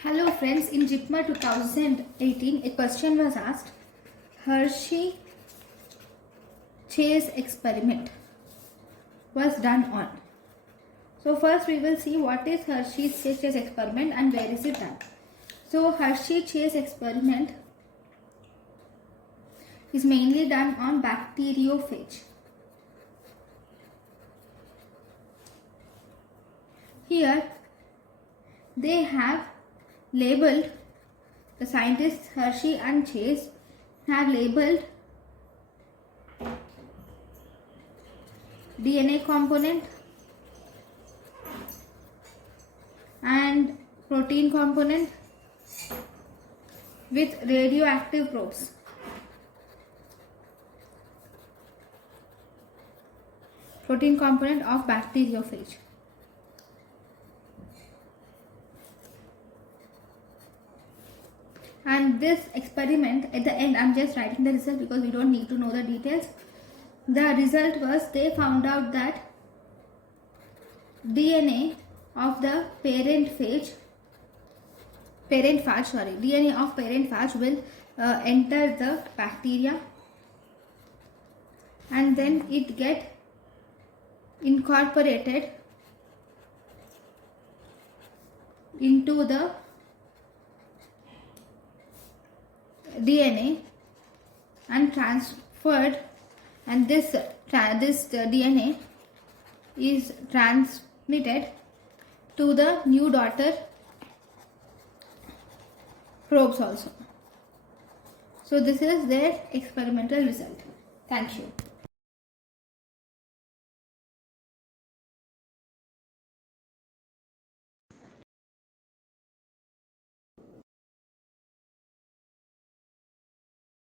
Hello friends, in JIPMA 2018, a question was asked, Hershey-Chase experiment was done on. So first we will see what is Hershey-Chase experiment and where is it done. So Hershey-Chase experiment is mainly done on bacteriophage. Here they have labeled, the scientists Hershey and Chase have labeled DNA component and protein component with radioactive probes. Protein component of bacteriophage. And this experiment, at the end, I'm just writing the result because we don't need to know the details. The result was they found out that DNA of the parent phage will enter the bacteria and then it get incorporated into the DNA and transferred, and this DNA is transmitted to the new daughter probes also. So this is their experimental result. Thank you.